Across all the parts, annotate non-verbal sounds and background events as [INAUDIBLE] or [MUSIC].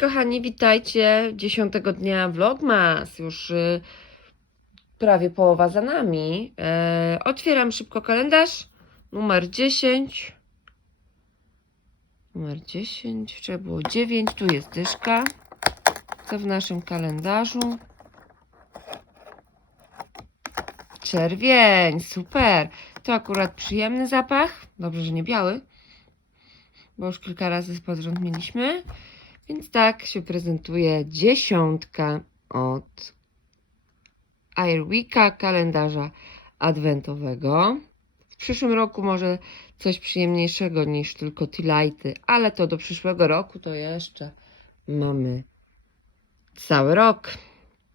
kochani, witajcie. Dziesiątego dnia Vlogmas. Już y, prawie połowa za nami. E, otwieram szybko kalendarz. Numer 10. Numer 10. Wczoraj było 9. Tu jest dyszka. To w naszym kalendarzu. Czerwień. Super. To akurat przyjemny zapach. Dobrze, że nie biały. Bo już kilka razy z pod mieliśmy. Więc tak się prezentuje dziesiątka od Airwika kalendarza adwentowego. W przyszłym roku może coś przyjemniejszego niż tylko T-Lighty, ale to do przyszłego roku to jeszcze mamy cały rok.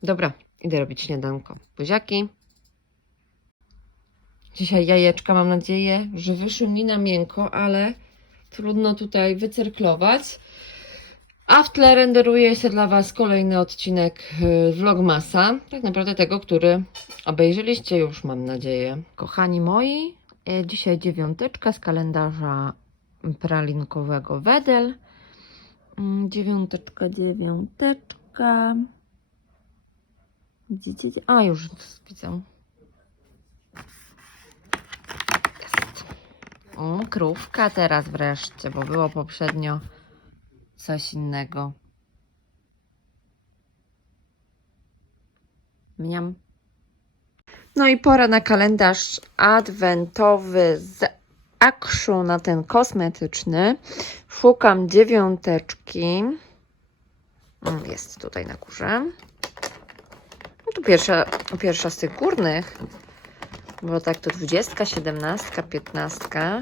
Dobra, idę robić śniadanko. Buziaki. Dzisiaj jajeczka, mam nadzieję, że wyszły mi na miękko, ale trudno tutaj wycyrklować. A w tle renderuje się dla Was kolejny odcinek y, Vlogmasa. Tak naprawdę tego, który obejrzeliście już, mam nadzieję. Kochani moi, y, dzisiaj dziewiąteczka z kalendarza pralinkowego Wedel. Mm, Dziewiąteczka, dziewiąteczka. Gdzie? A, już widzę. Jest. O, krówka teraz wreszcie, bo było poprzednio coś innego. Miam. No i pora na kalendarz adwentowy z Action na ten kosmetyczny. Szukam dziewiąteczki. Mm, Jest tutaj na górze. No tu pierwsza, pierwsza z tych górnych. Bo tak to dwudziestka, siedemnastka, piętnastka.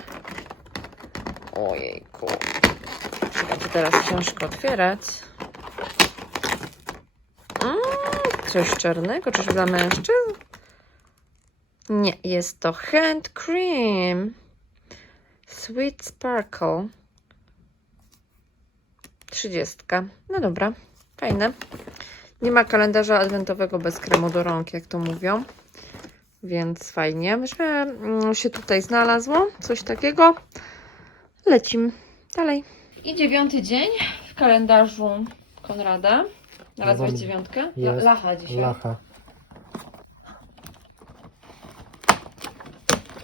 Ojejku. Teraz książkę otwierać. Coś czarnego, czyż dla mężczyzn? Nie, jest to hand cream. Sweet Sparkle. Trzydziestka. No dobra, fajne. Nie ma kalendarza adwentowego bez kremu do rąk, jak to mówią. Więc fajnie, że mm, się tutaj znalazło coś takiego. Lecimy dalej. I dziewiąty dzień w kalendarzu Konrada. Znalazłeś dziewiątkę? La- jest. Lacha dzisiaj. Lacha.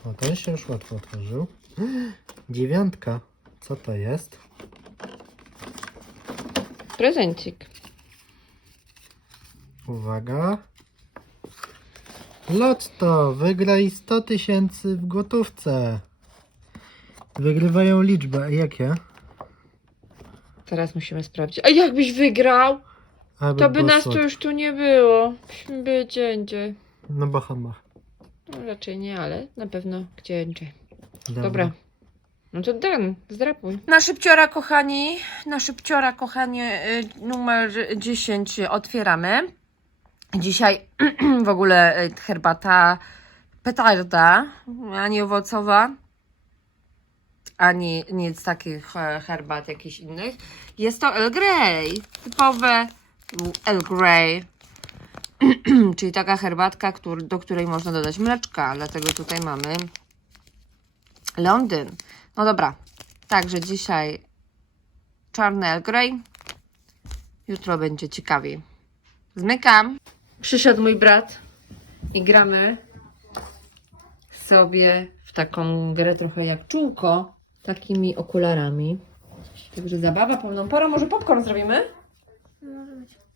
O, ten się już łatwo otworzył. Dziewiątka. Co to jest? Prezencik. Uwaga. Lotto. Wygraj 100 tysięcy w gotówce. Wygrywają liczbę. Jakie? Teraz musimy sprawdzić. A jakbyś wygrał? Aby To by było nas tu już tu nie było. Byśmy byli gdzie indziej. Na Bahamach. No, raczej nie, ale na pewno gdzie indziej. Dobra. Dobra. No to Dan, zdrapuj. Na szybciora, kochani, na szybciora, kochani, y, numer 10 otwieramy. Dzisiaj [CLEARS THROAT] w ogóle y, herbata petarda, ani owocowa, ani nic takich e, herbat jakichś innych. Jest to Earl Grey, typowe Earl Grey. [CLEARS THROAT] Czyli taka herbatka, do której można dodać mleczka, dlatego tutaj mamy Londyn. No dobra, także dzisiaj czarny Earl Grey. Jutro będzie ciekawiej. Zmykam. Przyszedł mój brat i gramy sobie w taką grę trochę jak czółko, takimi okularami. Także zabawa pełną parą. Może popcorn zrobimy?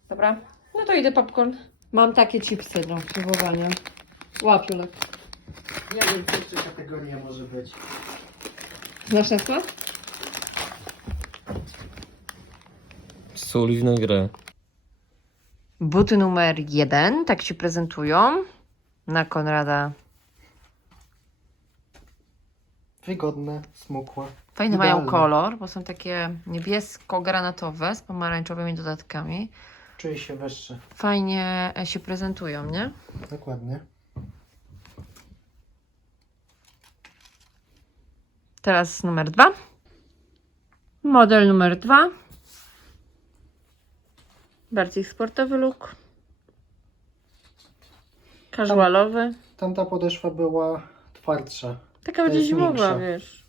Dobra. No to idę popcorn. Mam takie chipsy do próbowania. Łapiulek. Ja wiem, co jeszcze kategoria może być. Znasz nazwę? Sól i. Buty numer jeden, tak się prezentują. Na Konrada. Wygodne, smukłe. Fajny mają Idealne. kolor, bo są takie niebiesko-granatowe z pomarańczowymi dodatkami. Czuję się wyższy. Fajnie e, się prezentują, nie? Dokładnie. Teraz numer dwa. Model numer dwa. Bardziej sportowy look. Casualowy. Tamta podeszwa była twardsza. Taka będzie jest zimowa, wiesz.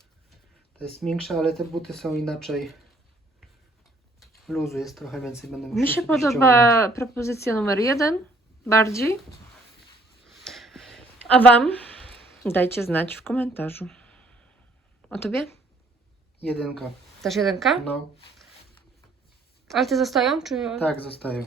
To jest większa, ale te buty są inaczej Luzu jest trochę więcej, będę musiał Mi się sobie podoba propozycja numer jeden. Bardziej. A Wam? Dajcie znać w komentarzu. A Tobie? Jedynka. Też jedynka? No, Ale Ty zostają, czy... tak, zostaje.